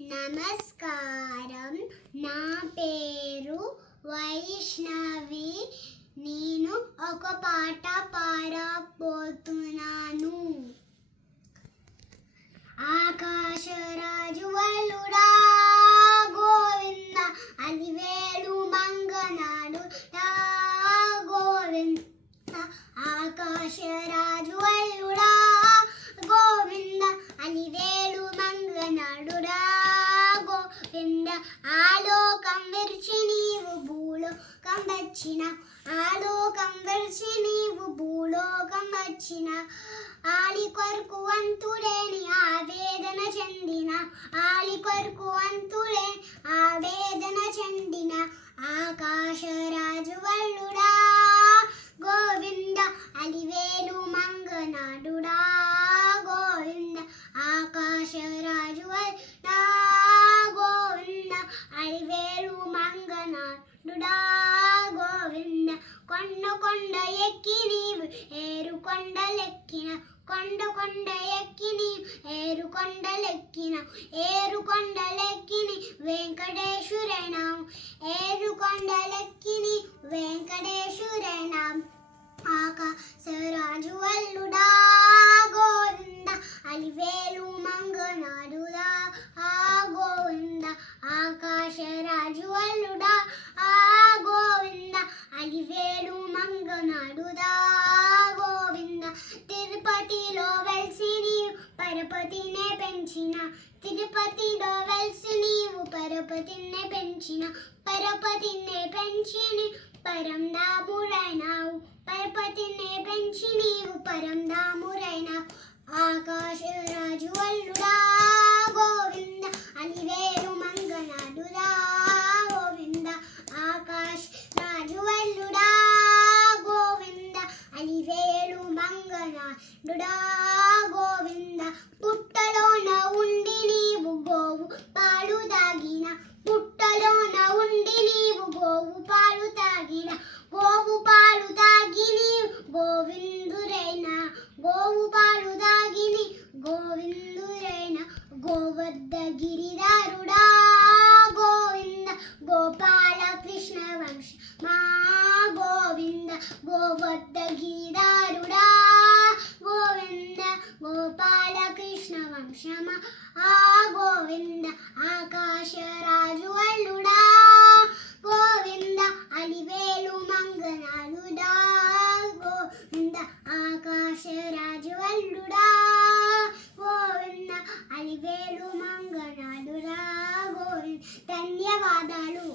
నమస్కారం. నా పేరు వైష్ణవి. నేను ఒక పాట పాడబోతున్నాను. ఆకాశరాజు వల్లుడా గోవింద, అలివేలు మంగనాడు రా గోవింద. ఆకాశరాజు వల్లుడా గోవింద, అలివేలు మంగనాడు రా గోవింద. ఆలోకం విరిచి నీవు భూలోకం వచ్చిన, ఆలోకం విరిచి నీవు భూలోకం వచ్చిన. ఆలి కొరకు అంతులేని ఆవేదన చెందిన, ఆలి కొరకు అంతులేని ఆవేదన చెందిన. ఆకాశరాజు వల్లుడా గోవింద, అలివేలు మంగనాడుడా గోవింద. ఆకాశరాజు వల్లుడా గోవింద, అలివేలు మంగనాడుడా గోవింద. కొండ కొండ ఎక్కి నీవు ఏరు కొండలెక్కిన, కొండ కొండ ఎక్కి నీవు ఏరు కొండలెక్కిన. ఏరు కొండలెక్కిని వెంకటేశ్వరనాం, ఏరు కొండలెక్కిని వెంకటేశ్వరనాం. ఆకాశరాజు వల్లుడా గోవింద, అలివేలు మంగనాడుదా గోవింద. ఆకాశరాజు వల్లుడా గోవింద, అలివేలు మంగనాడుదా గోవింద. తిరుపతిలో వెలిసి నీవు పరపతినే పెంచిన, తిరుపతిలో వెలిసి నీవు పరపతినే పెంచిన. పరపతినే పెంచి పరంధామురైనావు, పరపతినే పెంచి నీవు పరంధామురైనావు. ఆకాశరాజు వల్లుడా గోవింద, అలివేలు మంగనాడుదా గోవింద. ఆకాశరాజు వల్లుడా గోవింద, అలివేలు మంగనాడుడా గోవింద. పుట్టలోన ఉండి నీవు గోవు పాలు తాగిన, పుట్టలోన ఉండి నీవు గోవు పాలు తాగిన. గోవు పాలు తాగి నీవు గోవిందురైనా, గోవు పాలు తాగిని గోవిందురైనా. గోవర్ధ గిరిధారుడా గోవింద, గోపాల కృష్ణ వంశ మా గోవింద. గోవర్ధ గిరిధారుడా గోవింద, గోపాల కృష్ణ వంశమా గోవింద. ఆకాశరాజు వల్లుడా గోవింద, అలివేలు మంగనాడుదా గోవింద. ఆకాశరాజు వల్లుడా గోవింద, అలివేలు మంగనాడుదా గోవింద. ధన్యవాదాలు.